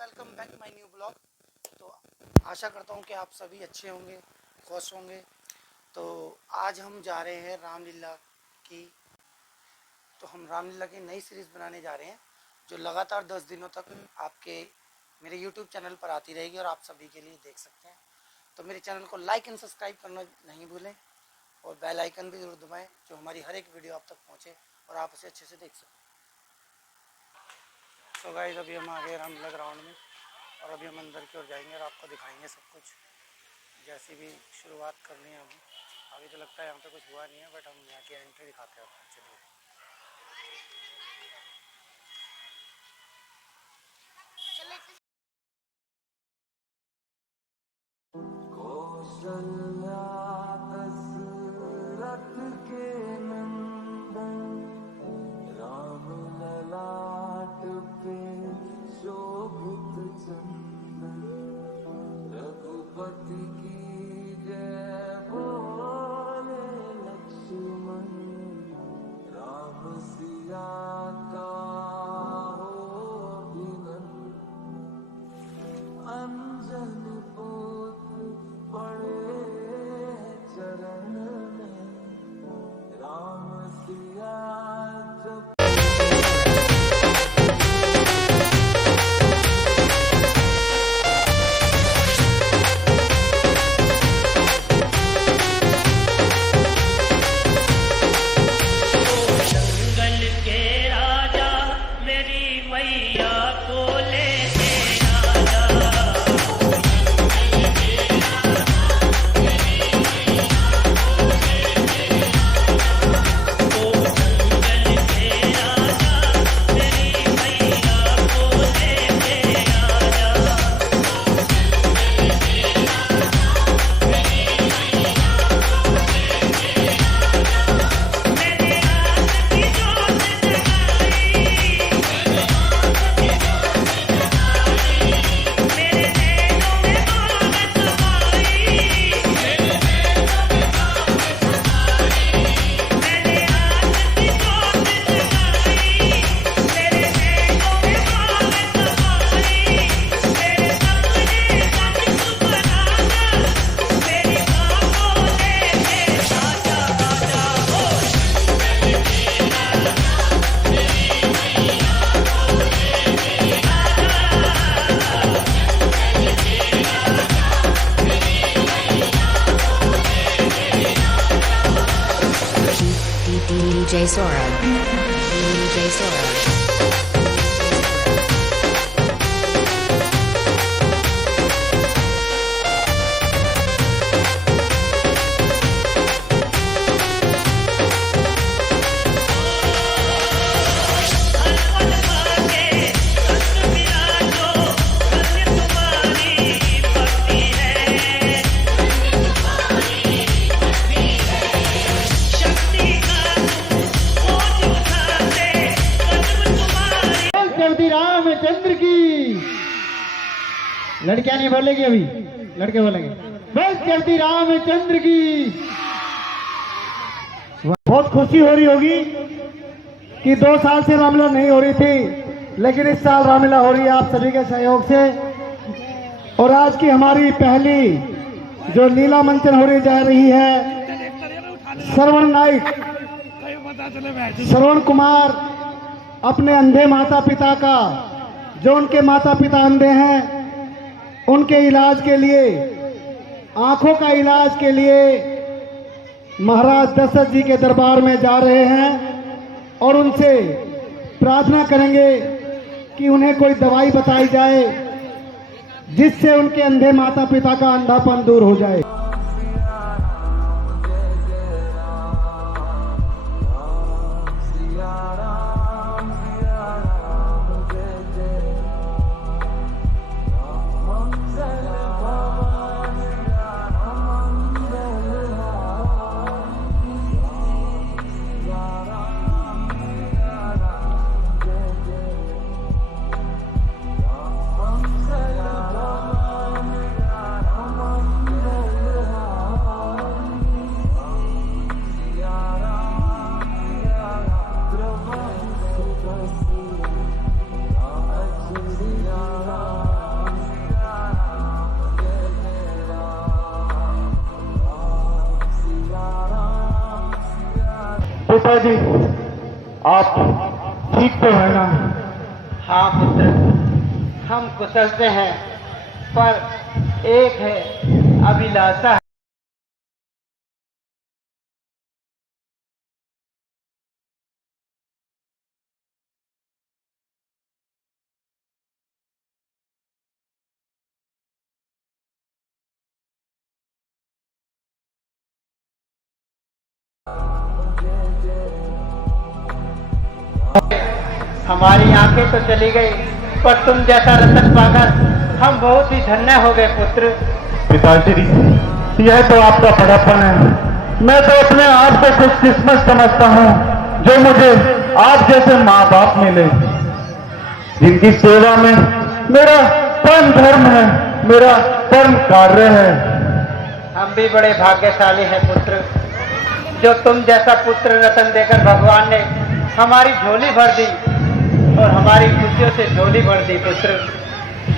Welcome back my new blog. तो आशा करता हूँ कि आप सभी अच्छे होंगे, खुश होंगे। तो आज हम जा रहे हैं रामलीला की। तो हम रामलीला की नई सीरीज़ बनाने जा रहे हैं जो लगातार 10 दिनों तक आपके मेरे यूट्यूब चैनल पर आती रहेगी और आप सभी के लिए देख सकते हैं। तो मेरे चैनल को लाइक एंड सब्सक्राइब करना नहीं भूलें और बेल आइकन भी जरूर दबाएँ जो हमारी हर एक वीडियो आप तक पहुँचे और आप उसे अच्छे से देख सकें। तो गाइस अभी हम आ गए रामलीला ग्राउंड में और अभी हम अंदर की ओर जाएंगे और आपको दिखाएंगे सब कुछ। जैसी भी शुरुआत करनी है अभी तो लगता है यहाँ पे कुछ हुआ नहीं है, बट हम यहाँ की एंट्री दिखाते हैं आपको। चलिए। रघुपति की जय बोले लक्ष्मण, राम सिया का हो बिनन, अंजन पुत्र पड़े चरण में, राम सिया जब DJ Sora. DJ Sora. Ramchandra की। लड़कियां नहीं बोलेगी, अभी लड़के बोलेंगे। बस चलती रामचंद्र की। बहुत खुशी हो रही होगी कि 2 साल से रामलीला नहीं हो रही थी, लेकिन इस साल रामलीला हो रही है आप सभी के सहयोग से। और आज की हमारी पहली जो लीला मंचन हो रही जा रही है, श्रवण नाइट। श्रवण कुमार अपने अंधे माता पिता का, जो उनके माता पिता अंधे हैं, उनके इलाज के लिए, आंखों का इलाज के लिए महाराज दशरथ जी के दरबार में जा रहे हैं और उनसे प्रार्थना करेंगे कि उन्हें कोई दवाई बताई जाए जिससे उनके अंधे माता पिता का अंधापन दूर हो जाए। पिताजी, आप ठीक तो है ना? हाँ पुत्र, हम कुशल से हैं, पर एक है अभिलाषा। हमारी आंखें तो चली गई, पर तुम जैसा रतन पाकर हम बहुत ही धन्य हो गए पुत्र। पिताश्री, यह तो आपका बड़प्पन है। मैं तो अपने आप को खुशकिस्मत समझता हूँ जो मुझे आप जैसे माँ बाप मिले, जिनकी सेवा में मेरा परम धर्म है, मेरा परम कार्य है। हम भी बड़े भाग्यशाली हैं पुत्र, जो तुम जैसा पुत्र रतन देकर भगवान ने हमारी झोली भर दी और हमारी खुशियों से झोली भर दी पुत्र।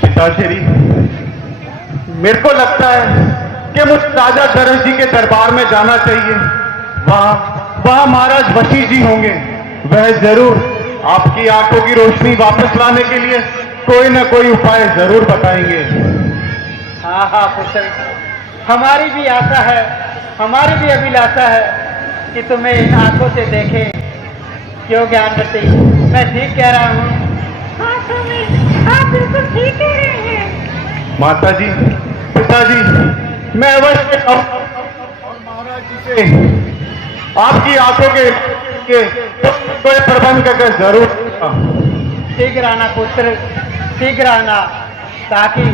पिताश्री, मेरे को लगता है कि मुझ राजा दरस जी के दरबार में जाना चाहिए। वहां महाराज वशी जी होंगे, वह जरूर आपकी आंखों की रोशनी वापस लाने के लिए कोई न कोई उपाय जरूर बताएंगे। हाँ हाँ पुत्र, हमारी भी आशा है, हमारी भी अभिलाषा है कि तुम्हें इन आंखों से देखे। क्यों ज्ञानवती, मैं ठीक कह रहा हूँ? हाँ स्वामी, आप बिल्कुल ठीक कह रहे हैं। माता जी, पिताजी, मैं अवश्य महाराज जी से आपकी आंखों के कोई प्रबंध करके जरूर। शीघ्र आना पुत्र, शीघ्र आना, ताकि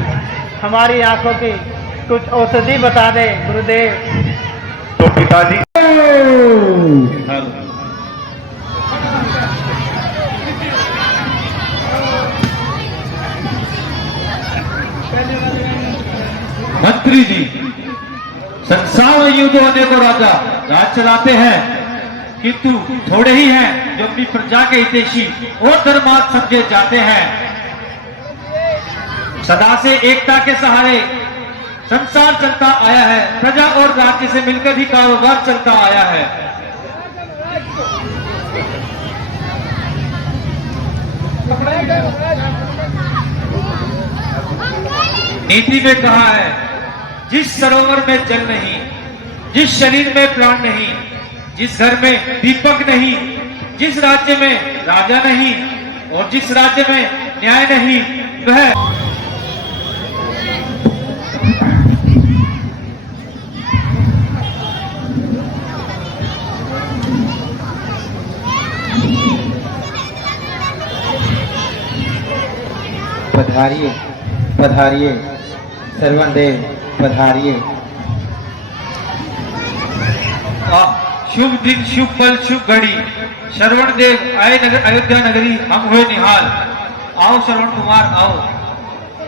हमारी आंखों की कुछ औषधि बता दे गुरुदेव। तो पिताजी, मंत्री जी, संसार में यूं तो अनेकों राजा राज चलाते हैं, किंतु थोड़े ही हैं जो अपनी प्रजा के हितैषी और धर्मार्थ समझे जाते हैं। सदा से एकता के सहारे संसार चलता आया है, प्रजा और राज्य से मिलकर ही कारोबार चलता आया है। नीति में कहा है, जिस सरोवर में जल नहीं, जिस शरीर में प्राण नहीं, जिस घर में दीपक नहीं, जिस राज्य में राजा नहीं और जिस राज्य में न्याय नहीं, वह पधारिए, पधारिए सर्वन देव, पधारिए। शुभ दिन, शुभ पल, शुभ घड़ी, श्रवण देव आए अयोध्या नगरी, हम हुए निहाल। आओ श्रवण कुमार, आओ।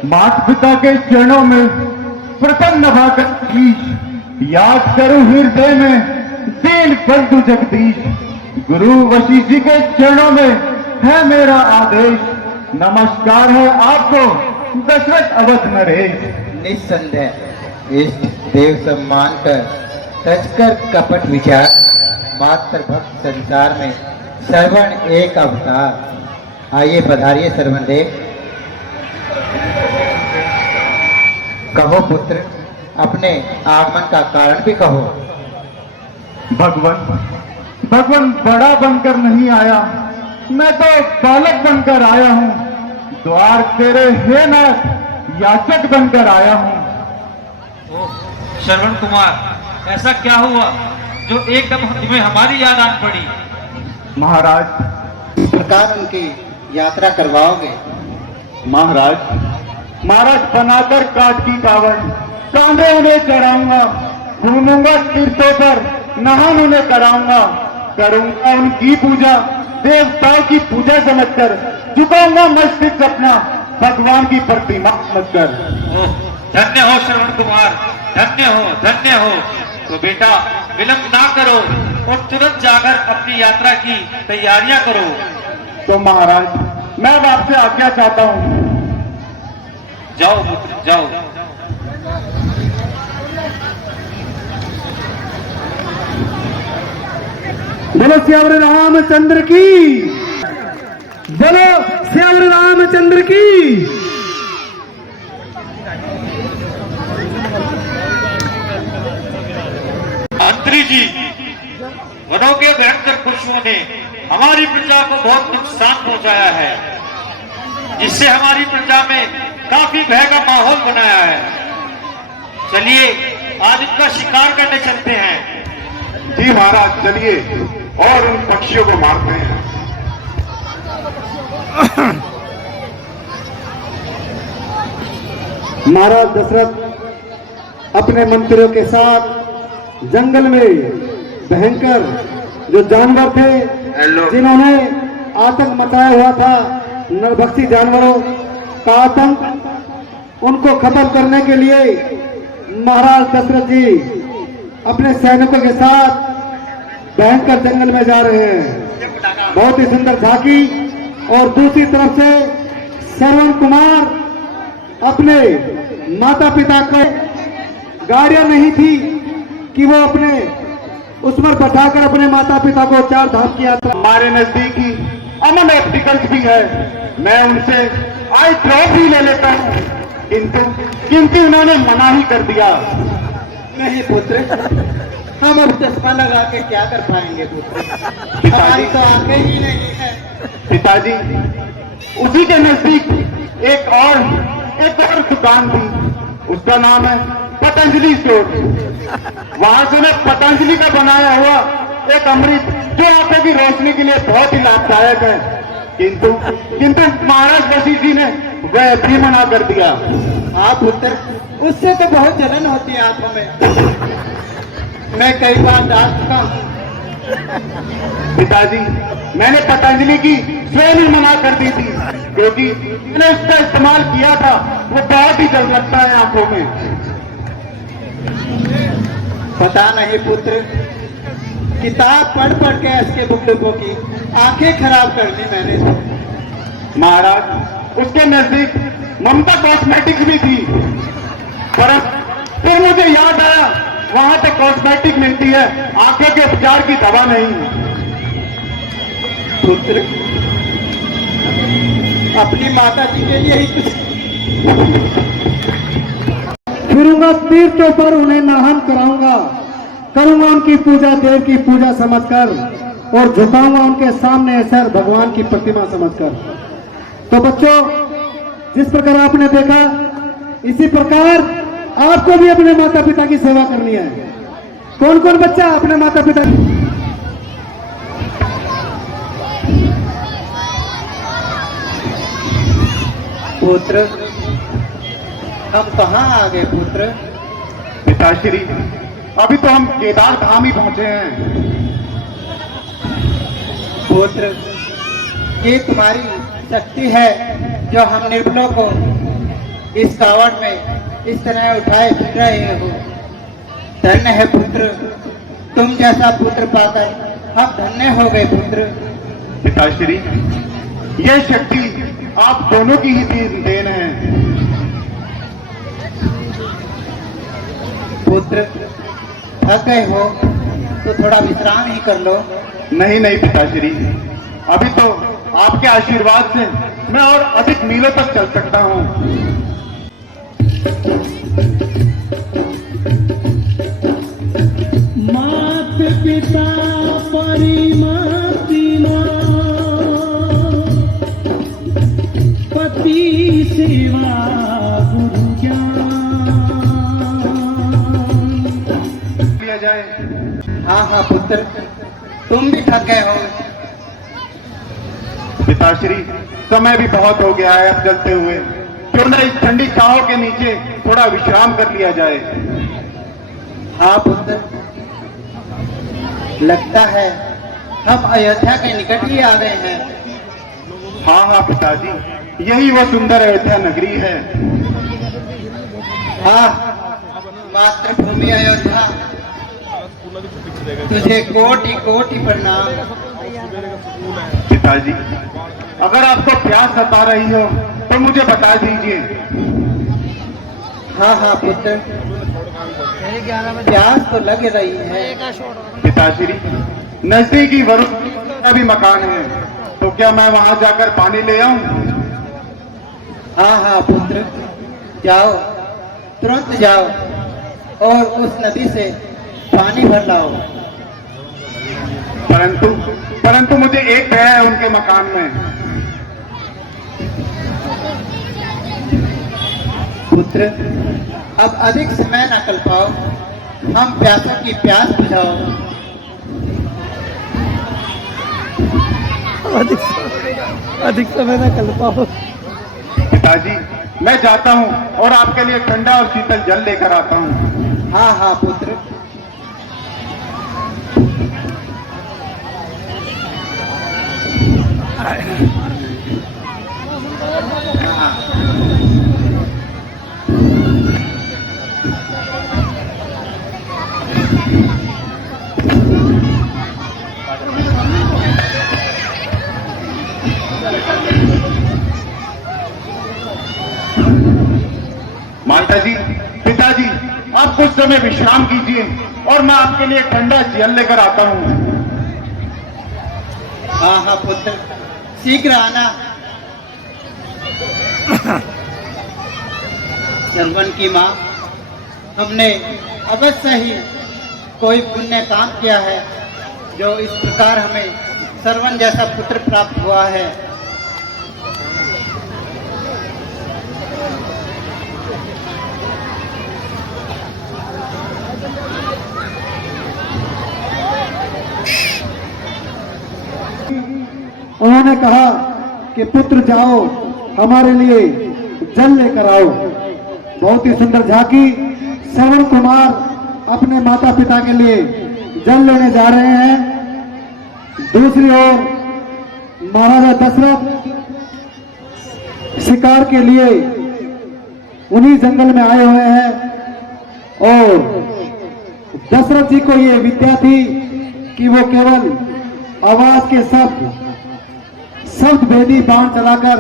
माता पिता के चरणों में प्रसन्न भाकर शीश, याद करूं हृदय में दीन बंधु जगदीश। गुरु वशिष्ठ जी के चरणों में है मेरा आदेश, नमस्कार है आपको दशरथ अवध नरेश। निस्संदेह इष्ट देव सम्मान कर, तजकर कपट विचार, मात्र भक्त संसार में श्रवण एक अवतार। आइए पधारिए श्रवण देव। कहो पुत्र, अपने आगमन का कारण भी कहो। भगवान बड़ा बनकर नहीं आया, मैं तो बालक बनकर आया हूँ। द्वार तेरे हे नाथ, याचक बनकर आया हूँ। श्रवण कुमार, ऐसा क्या हुआ जो एकदम तुम्हें हमारी याद आन पड़ी? महाराज, इस प्रकार उनकी यात्रा करवाओगे? महाराज बनाकर काठ की कावड़ कांधे उन्हें चढ़ाऊंगा, घूमूंगा तीर्थों पर, नहान उन्हें कराऊंगा, करूंगा उनकी पूजा देवताओं की पूजा समझकर, झुकाऊंगा मस्तिष्क अपना भगवान की प्रतिमा समझकर। धन्य हो श्रवण कुमार, धन्य हो, धन्य हो। तो बेटा विलंब ना करो और तुरंत जाकर अपनी यात्रा की तैयारियां करो। तो महाराज, मैं अब आपसे आज्ञा चाहता हूँ। जाओ पुत्र, जाओ। बोलो श्यावर रामचंद्र की, बोलो श्यावर रामचंद्र की। मंत्री जी, वनों के भयंकर पशुओं ने हमारी प्रजा को बहुत नुकसान पहुंचाया है, जिससे हमारी प्रजा में काफी भय का माहौल बनाया है। चलिए आज उनका शिकार करने चलते हैं। जी महाराज, चलिए और उन पक्षियों को मारते हैं। महाराज दशरथ अपने मंत्रियों के साथ जंगल में भयंकर जो जानवर थे, जिन्होंने आतंक मचाया हुआ था, नरभक्षी जानवरों का आतंक, उनको खत्म करने के लिए महाराज दशरथ जी अपने सैनिकों के साथ भयंकर जंगल में जा रहे हैं। बहुत ही सुंदर झांकी। और दूसरी तरफ से श्रवण कुमार अपने माता पिता को, गाड़ियां नहीं थी कि वो अपने उस पर बैठाकर अपने माता पिता को 4 धाम की यात्रा। हमारे नजदीकी अमन ऑप्टिकल्स भी है, मैं उनसे आई ड्रॉप ही ले लेता हूँ, किंतु उन्होंने मना ही कर दिया। नहीं पुत्र, हम अब चश्मा लगा के क्या कर पाएंगे पुत्र, हमारी तो आंखें ही नहीं है। पिताजी, उसी के नजदीक एक और दुकान थी, उसका नाम है पतंजलि स्टोर। वहां से मैं पतंजलि का बनाया हुआ एक अमृत, जो आंखों की रोशनी के लिए बहुत ही लाभदायक है, किंतु महाराज वशिष्ठ जी ने वह भी मना कर दिया। हाँ पुत्र, उससे तो बहुत जलन होती है आंखों में, मैं कई बार डाल चुका हूँ। पिताजी, मैंने पतंजलि की स्वयं ही मना कर दी थी, क्योंकि मैंने उसका इस्तेमाल किया था, वो बहुत ही जल लगता है आंखों में। पता नहीं पुत्र, किताब पढ़ पढ़ के इसके बुकलों की आंखें खराब कर दी मैंने। महाराज, उसके नजदीक ममता कॉस्मेटिक्स भी थी, पर फिर मुझे याद आया वहां तो कॉस्मेटिक मिलती है, आंखों के उपचार की दवा नहीं। पुत्र, अपनी माता जी के लिए ही कुछ फिरूंगा तीर्थों पर, उन्हें नाहन कराऊंगा, करूंगा उनकी पूजा देव की पूजा समझकर, और झुकाऊंगा उनके सामने सर भगवान की प्रतिमा समझकर। तो बच्चों, जिस प्रकार आपने देखा, इसी प्रकार आपको भी अपने माता पिता की सेवा करनी है। कौन कौन बच्चा अपने माता पिता की? पुत्र, हम कहाँ आ गए पुत्र? पिताश्री, अभी तो हम केदार धाम ही पहुंचे हैं। पुत्र, ये तुम्हारी शक्ति है जो हम निर्बलों को इस कावड़ में इस तरह उठाए फिर रहे हो। धन्य है पुत्र, तुम जैसा पुत्र पाकर हम धन्य हो गए पुत्र। पिताश्री, यह शक्ति आप दोनों की ही देन है। पुत्र, थक गए हो तो थोड़ा विश्राम ही कर लो। नहीं नहीं पिताश्री, अभी तो आपके आशीर्वाद से मैं और अधिक मीलों तक चल सकता हूँ। मात पिता परिमति पति सेवा गुरु ज्ञान। लिया जाए। हाँ हाँ पुत्र, तुम भी थक गए हो। पिताश्री, समय भी बहुत हो गया है अब चलते हुए, क्यों न इस ठंडी छांव के नीचे थोड़ा विश्राम कर लिया जाए। हाँ पुत्र, लगता है हम अयोध्या के निकट ही आ गए हैं। हाँ हाँ पिताजी, यही वो सुंदर अयोध्या नगरी है। हाँ, मातृभूमि अयोध्या, तुझे कोटि कोटि प्रणाम। पिताजी, अगर आपको प्यास सता रही हो तो मुझे बता दीजिए। हाँ हाँ पुत्र, प्यास तो लग रही है। पिताश्री, नजदीकी वरुण का भी मकान है, तो क्या मैं वहां जाकर पानी ले आऊं? हाँ हाँ पुत्र, जाओ, तुरंत जाओ और उस नदी से पानी भर लाओ। परंतु मुझे एक भय है उनके मकान में। पुत्र, अब अधिक समय न कल पाओ, हम प्यासों की प्यास बुझाओ। अधिक समय ना कर पाओ। पिताजी, मैं जाता हूँ और आपके लिए ठंडा और शीतल जल लेकर आता हूँ। हाँ हाँ पुत्र। माताजी, पिताजी, आप कुछ समय विश्राम कीजिए और मैं आपके लिए ठंडा जल लेकर आता हूँ। हाँ हाँ पुत्र, शीघ्र आना। सरवन की माँ, हमने अवश्य ही कोई पुण्य काम किया है जो इस प्रकार हमें सरवन जैसा पुत्र प्राप्त हुआ है। उन्होंने कहा कि पुत्र जाओ, हमारे लिए जल लेकर आओ। बहुत ही सुंदर झांकी। श्रवण कुमार अपने माता पिता के लिए जल लेने जा रहे हैं। दूसरी ओर महाराजा दशरथ शिकार के लिए उन्हीं जंगल में आए हुए हैं और दशरथ जी को ये विद्या थी कि वो केवल आवाज के शब्द भेदी बाण चलाकर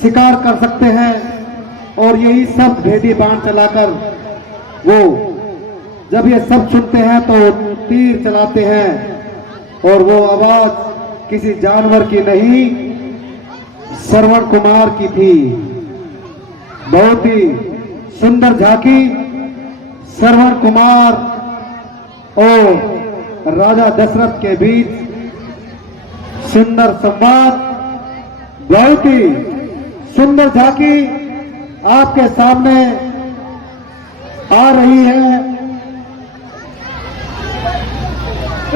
शिकार कर सकते हैं और यही शब्द भेदी बाण चलाकर वो जब ये शब्द सुनते हैं तो तीर चलाते हैं और वो आवाज किसी जानवर की नहीं, श्रवण कुमार की थी। बहुत ही सुंदर झांकी। श्रवण कुमार और राजा दशरथ के बीच सुंदर संवाद। बहुत ही सुंदर झांकी आपके सामने आ रही है।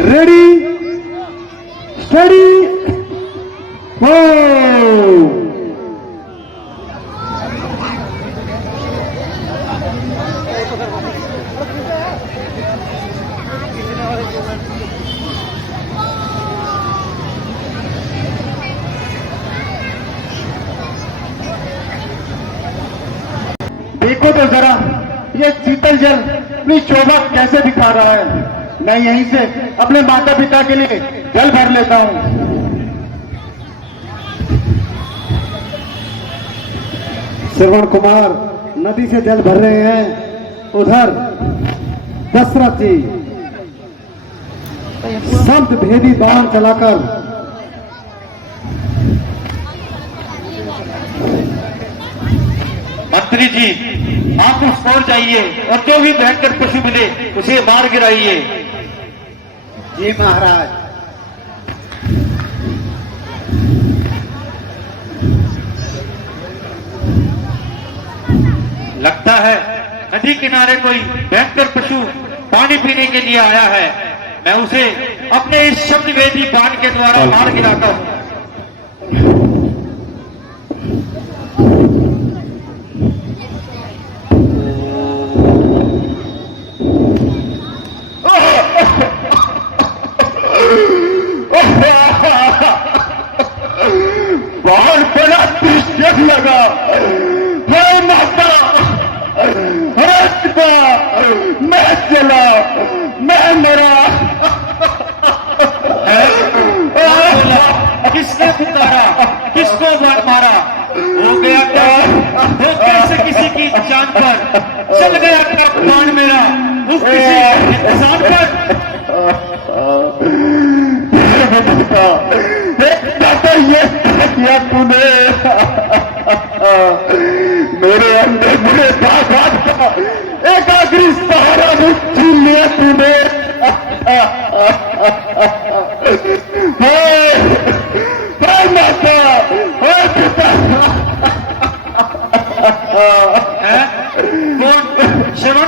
रेडी, स्टडी, गो। देखो तो जरा ये शीतल जल अपनी शोभा कैसे दिखा रहा है। मैं यहीं से अपने माता पिता के लिए जल भर लेता हूँ। श्रवण कुमार नदी से जल भर रहे हैं। उधर दशरथ जी शब्द भेदी बाण चलाकर मंत्री जी, आप उस ओर जाइए और जो भी भयंकर पशु मिले उसे मार गिराइए। जी महाराज। लगता है नदी किनारे कोई भयंकर पशु पानी पीने के लिए आया है। मैं उसे अपने इस शब्द वेदी बाण के द्वारा मार गिराता हूँ। बहुत बड़ा दृश्य लगा। हे माता, हर्ष मैं चला, मैं मरा। किसने पुकारा, किसको मारा? हो गया क्या? वो कैसे किसी की जान पर चल गया क्या बाण मेरा उस किसी इंसान पर?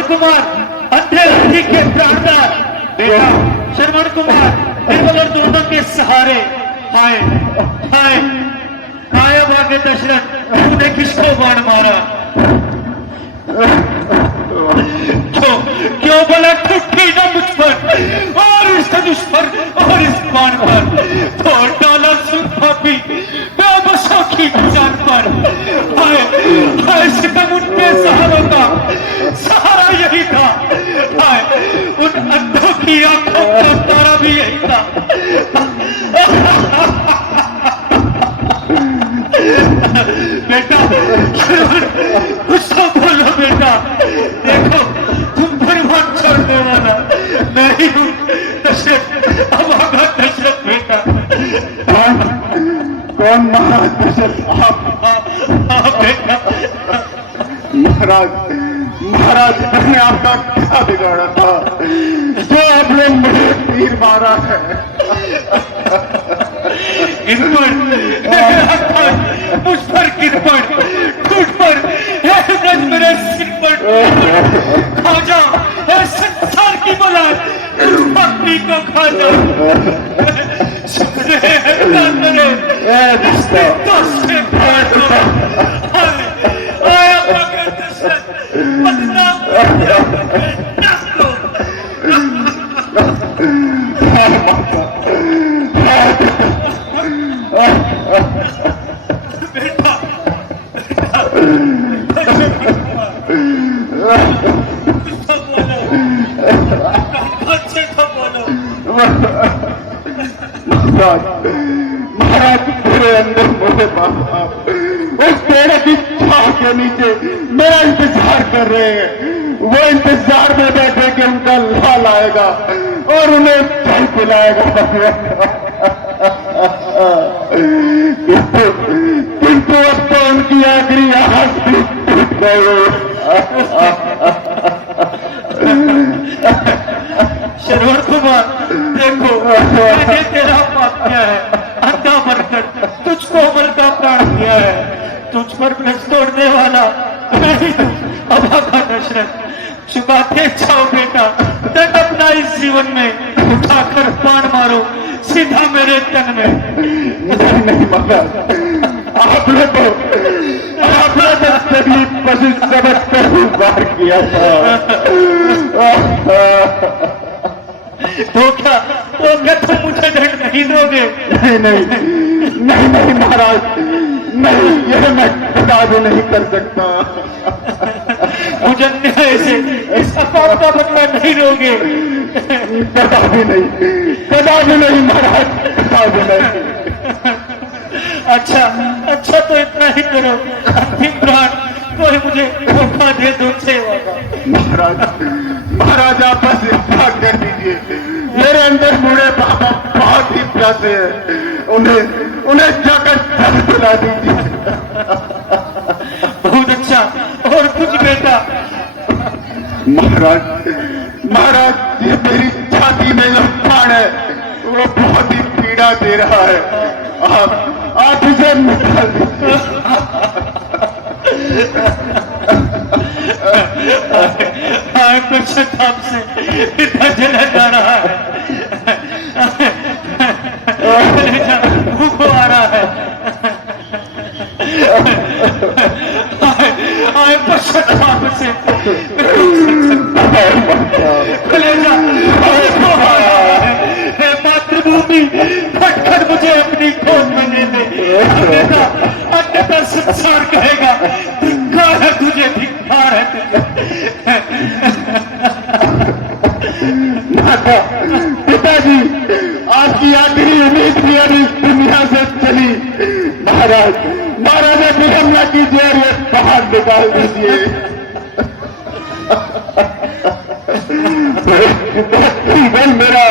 कुमार अंधे अंधी के प्राणदार बेटा श्रवण कुमार निर्बल दोनों के सहारे हाय हाय हाय भाग्य दशरथ तूने किसको बाण मारा क्यों बोला टूटी ना मुझ पर और इस धनुष पर और इस बाण पर तोड़ डाला सुन पापी बेबसों की जान पर हाय हाय सितम उनके सहारों का सहारा यही था हाय उन अंधों की आंखों का तारा भी यही था बेटा कुछ तो बोलो बेटा देखो तुम परिवार छोड़ने वाला मैं ही हूँ दशरथ अब आगा दशरथ बेटा कौन महाराज दशरथ आप बेटा महाराज महाराज मैंने आपका क्या बिगाड़ा था जो आपने मुझे तीर मारा है इन पर मुझ पर गिर पड़ टूट पर मेरे सिर पर खा जा संसार की बलात उस पत्नी को खा जा महाराज मेरे अंदर मोटे बाप उस पेड़ की छाव के नीचे मेरा इंतजार कर रहे हैं वो इंतजार में बैठे कि उनका लाल आएगा और उन्हें चाय पिलाएगा किंतु अब तो उनकी आखिरी आस भी टूट गए श्रवण कुमार देखो मैंने तेरा पाप किया है अंधा बनकर तुझको अमल का प्राण दिया है तुझ पर ब्रज तोड़ने वाला अभागा दशरथ चुकाते जाओ बेटा तन अपना इस जीवन में उठाकर बाण मारो सीधा मेरे तन में नहीं महाराज आपने तो तकलीफ पशु समझ कर वार किया था तो क्या तुम मुझे दंड नहीं दोगे नहीं नहीं नहीं नहीं महाराज नहीं यह मैं कदा भी नहीं कर सकता मुझे अन्याय से इस अपाप का बदला नहीं लोगे कदा भी नहीं महाराज कदा भी नहीं अच्छा तो इतना ही करो अंतिम प्राण कोई मुझे धोखा दे दो सेवा महाराज आप बस इतना कर दीजिए मेरे अंदर बूढ़े बाबा बहुत ही प्यासे हैं उन्हें जाकर जल पिला दीजिए बहुत अच्छा और कुछ बेटा महाराज ये मेरी छाती में जो बाण है वो बहुत ही पीड़ा दे रहा है आप इसे निकाल दीजिए पश्चाताप से इतना जला जा रहा है भूख आ रहा है पश्चाताप से मातृभूमि फटकर मुझे अपनी गोद में ले ले अन्यथा संसार कहेगा धिक्कार है तुझे धिक्कार है तुझे माता पिताजी आपकी आखिरी उम्मीद भी अभी दुनिया से चली महाराज अभी हमला कीजिए और ये बाहर निकाल दीजिए जीवन मेरा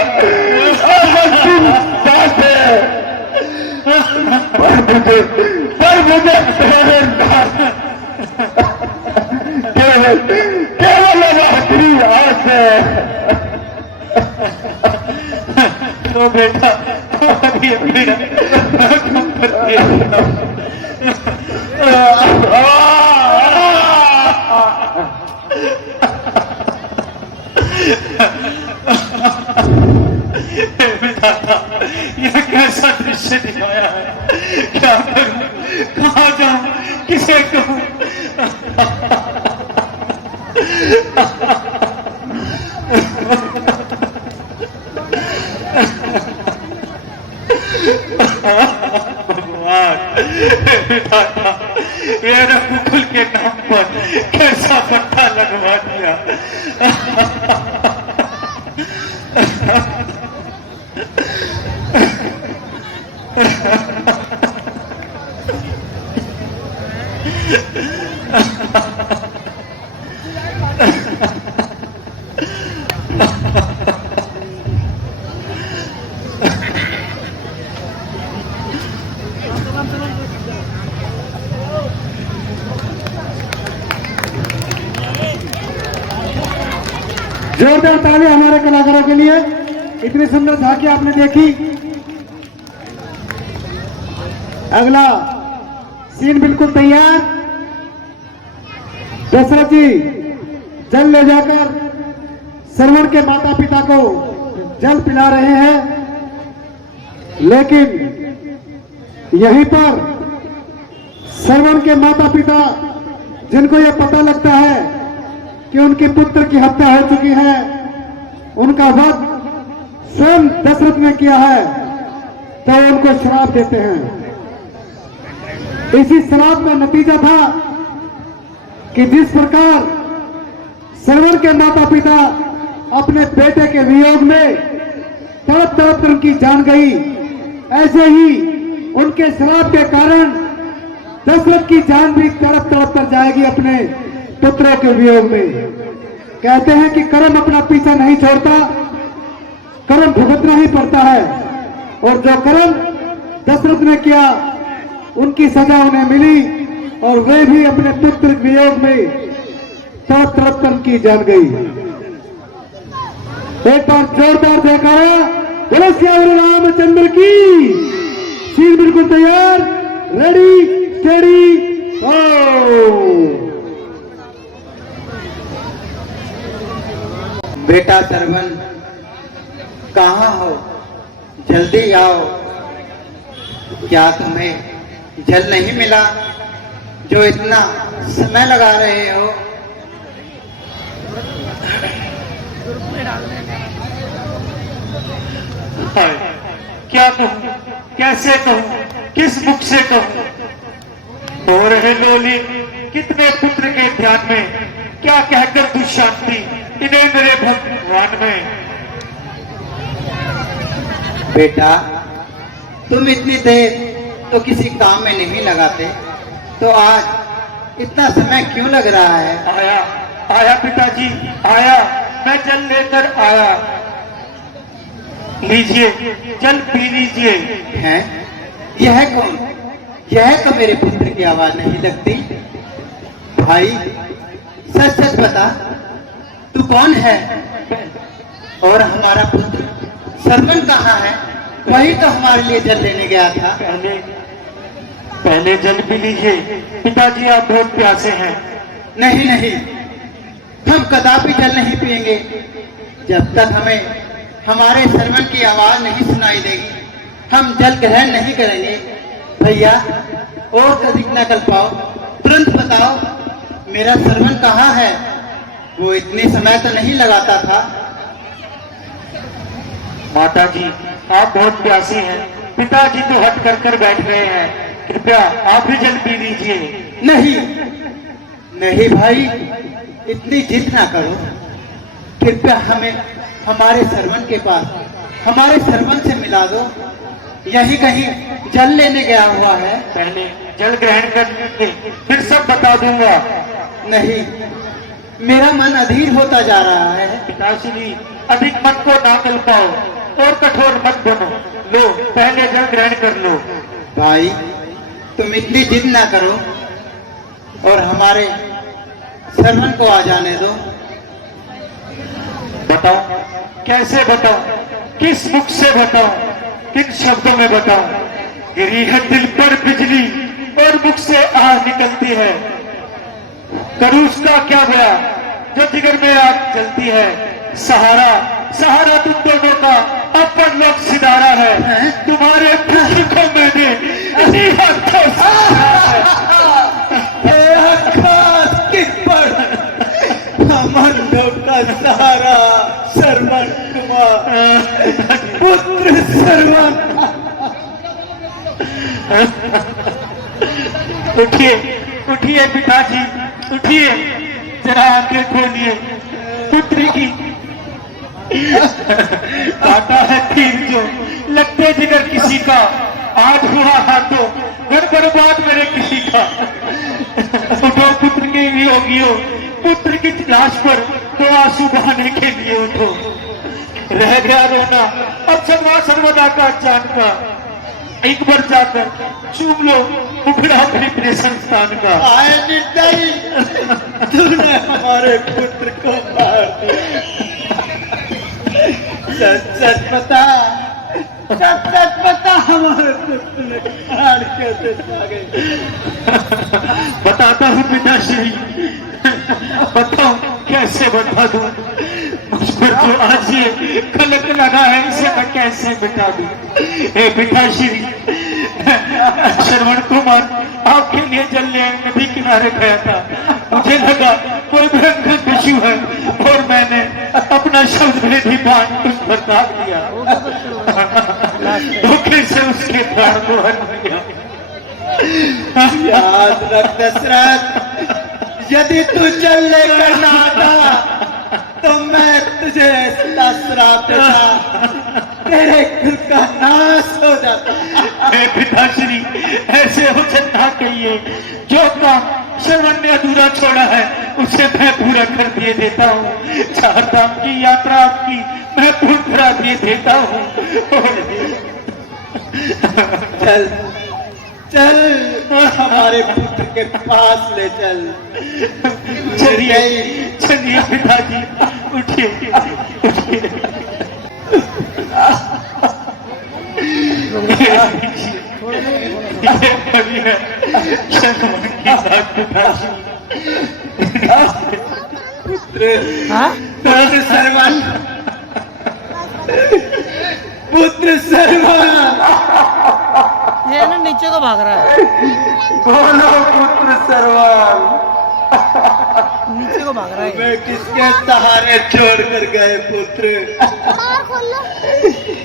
सांस है पर मुझे केवल आखिरी आस है तो बेटा तो अभी मेरा कम करके कैसा दृश्य दिखाया है। क्या करूं, कहाँ जाऊं, किसे कहूं। भगवान, दादा, ये रघुकुल के नाम पर कैसा पट्टा लगवा दिया। जोरदार ताली हमारे कलाकारों के लिए। इतनी सुंदर झांकी आपने देखी। अगला सीन बिल्कुल तैयार। दशरथ जी जल ले जाकर श्रवण के माता पिता को जल पिला रहे हैं, लेकिन यहीं पर श्रवण के माता पिता जिनको यह पता लगता है कि उनके पुत्र की हत्या हो चुकी है, उनका वध स्वयं दशरथ ने किया है, तो उनको श्राप देते हैं। इसी श्राप का नतीजा था कि जिस प्रकार श्रवण के माता पिता अपने बेटे के वियोग में तड़प तड़प कर उनकी जान गई, ऐसे ही उनके श्राप के कारण दशरथ की जान भी तड़प तड़प कर जाएगी अपने पुत्रों के वियोग में। कहते हैं कि कर्म अपना पीछा नहीं छोड़ता, कर्म भुगतना ही पड़ता है, और जो कर्म दशरथ ने किया उनकी सजा उन्हें मिली, और वे भी अपने पुत्र वियोग में तड़प तड़प कर उनकी जान गई। एक बार जोरदार जयकारा, बोलो श्री रामचंद्र की। सीन बिल्कुल तैयार, रेडी स्टेडी गो। बेटा श्रवण, कहाँ हो? जल्दी आओ। क्या तुम्हें जल नहीं मिला जो इतना समय लगा रहे हो? हाय, क्या कहूं, कैसे कहूं, किस मुख से कहूं। हो रहे लोली कितने पुत्र के ध्यान में, क्या कहकर तू शांति इन्हें मेरे भगवान में। बेटा, तुम इतनी देर तो किसी काम में नहीं लगाते, तो आज इतना समय क्यों लग रहा है? आया, आया पिताजी, आया, मैं जल लेकर आया। लीजिए, जल पी लीजिए। हैं? यह कौन? यह तो मेरे पुत्र की आवाज नहीं लगती। भाई, सच सच बता, तू कौन है? और हमारा पुत्र श्रवण कहाँ है? वही तो हमारे लिए जल लेने गया था। पहले जल पी लीजिए पिताजी, आप बहुत प्यासे हैं। नहीं नहीं, हम कदापि जल नहीं पिएंगे जब तक हमें हमारे श्रवण की आवाज नहीं सुनाई देगी। हम जल ग्रहण नहीं करेंगे। भैया, और अधिक न कल पाओ, तुरंत बताओ मेरा श्रवण कहाँ है? वो इतने समय तो नहीं लगाता था। माता जी, आप बहुत प्यासी हैं। पिताजी तो हट कर कर बैठ गए हैं, कृपया आप भी जल पी लीजिए। नहीं नहीं भाई, इतनी जिद ना करो। कृपया हमें हमारे श्रवण के पास, हमारे श्रवण से मिला दो। यही कहीं जल लेने गया हुआ है। पहले जल ग्रहण कर लीजिए, फिर सब बता दूंगा। नहीं, मेरा मन अधीर होता जा रहा है। पिताश्री, अधिक मन को ना कल पाओ और कठोर मत बनो। लो, पहले जल ग्रहण कर लो। भाई, तुम इतनी जिद ना करो और हमारे श्रवण को आ जाने दो। बताओ, कैसे बताओ, किस मुख से बताओ, किन शब्दों में बताओ? गिरी है दिल पर बिजली और मुख से आग निकलती है। करूं उसका क्या बया जो जिगर में आग जलती है। सहारा सहारा तुम दोनों का अब पर लोग सिधारा है, तुम्हारे पुत्र को मैंने इन्हीं हाथों से किस पर मंडप का सहारा श्रवण कुमार पुत्र श्रवण। उठिए उठिए पिताजी, उठिए, जरा आंखें खोलिए। पुत्र की काटा है तीर जो लगते जिगर किसी का, आज हुआ हाथों घर बर्बाद मेरे किसी का। उठो पुत्र के वियोगियों, पुत्र की लाश पर तो आंसू बहाने के लिए उठो। रह गया रोना अब सर्वा सर्वदा का जान का, एक बार जाकर चूम लो मुखड़ा अपने संस्थान का। आए निर्दयी, तूने हमारे पुत्र को मार दिया। सच सच बता हमारे पुत्र ने प्राण कैसे त्यागे। बताता हूँ पिताश्री, बताओ कैसे बता दूं। मुझ पर जो आज ये कलंक लगा है इसे मैं कैसे मिटा दूं। हे पिताश्री, श्रवण कुमार आपके लिए जलने नदी किनारे गया था, मुझे लगा कोई भयंकर पशु है और मैंने अपना शब्द भेदी बाण उस पर दाग दिया। धोखे से उसके प्राण को हर दिया। याद रख दशरथ, यदि तू जलने करना आता तो मैं तुझे श्राप देता, तेरे कुल का नाश हो जाता। हे पिताश्री, ऐसे वचन ना कहिए। जो काम श्रवण ने अधूरा छोड़ा है उसे मैं पूरा कर दिए देता हूँ। चार धाम की यात्रा आपकी मैं पूर्ण करा दिए देता हूँ। चल चल हमारे पुत्र के पास ले चल। चलिए चलिए पिताजी, उठिए उठिए। पुत्र सर्वन, पुत्र सर्वन, ये ना नीचे को भाग रहा है, बोलो पुत्र सर्वन। नीचे को भाग रहा है। मैं किसके सहारे छोड़ कर गए पुत्र?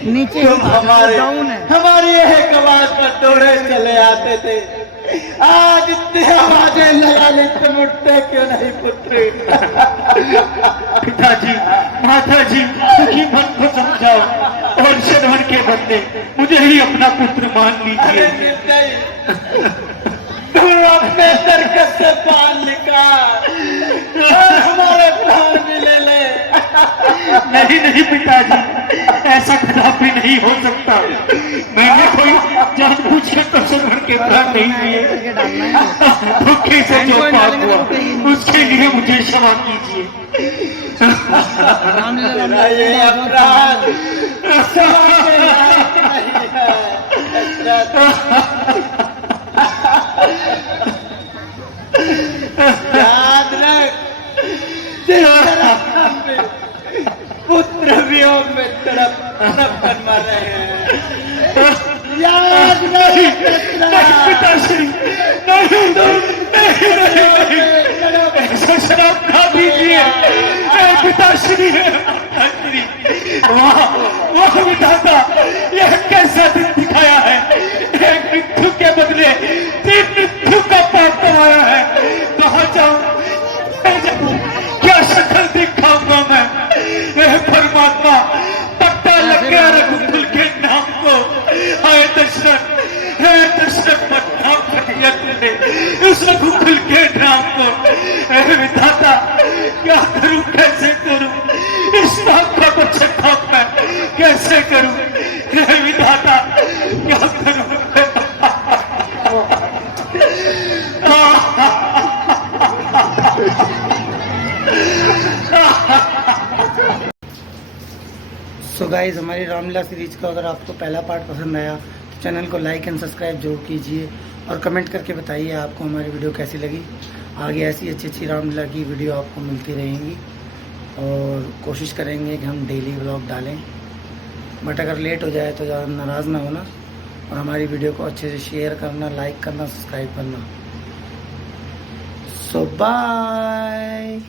नीचे तुम हमारे डाउन है। हमारी एक आवाज पर दौड़े चले आते थे, आज इतनी आवाजें लगा लेते मुड़ते क्यों नहीं पुत्र? पिताजी, माताजी, सुखी मन को समझाओ और श्रवण के बदले मुझे ही अपना पुत्र मान लीजिए। तू अपने तरकत से पान निकाल और हमारे प्राण भी ले ले। नहीं नहीं पिताजी, ऐसा कदापि नहीं हो सकता। मैंने कोई जानबूझ के तो श्रवण के प्राण नहीं लिए। धोखे से जो पाप हुआ उसके लिए मुझे क्षमा कीजिए। मेरा ये अपराध क्षमा के लायक नहीं है। याद रख, जिस तरह हम पुत्र वियोग में तड़प कर मर रहे हैं, याद नहीं पिताश्री, ऐसा शराब खा दीजिए पिताश्री। वाह विधाता, यह कैसा दिन दिखाया है। एक मृत्यु के बदले 3 मृत्यु का पाप कमाया है। कहाँ जाऊं, क्या शक्ल दिखाऊंगा मैं? परमात्मा, पट्टा लग गया रघुकुल के नाम को। हाय दशरथ, हे दशरथ बदनाम कर दिया तूने इस रघुकुल के नाम को। हे विधाता, क्या करूं, कैसे करूं? इस पाप का पश्चाताप मैं कैसे करूं? हे विधाता, क्या करूं? सो गाइज, हमारी रामलीला सीरीज का अगर आपको पहला पार्ट पसंद आया तो चैनल को लाइक एंड सब्सक्राइब जरूर कीजिए और कमेंट करके बताइए आपको हमारी वीडियो कैसी लगी। आगे ऐसी अच्छी अच्छी रामलीला की वीडियो आपको मिलती रहेंगी और कोशिश करेंगे कि हम डेली व्लॉग डालें। बट अगर लेट हो जाए तो ज़्यादा नाराज़ ना होना, और हमारी वीडियो को अच्छे से शेयर करना, लाइक करना, सब्सक्राइब करना। सो बाय।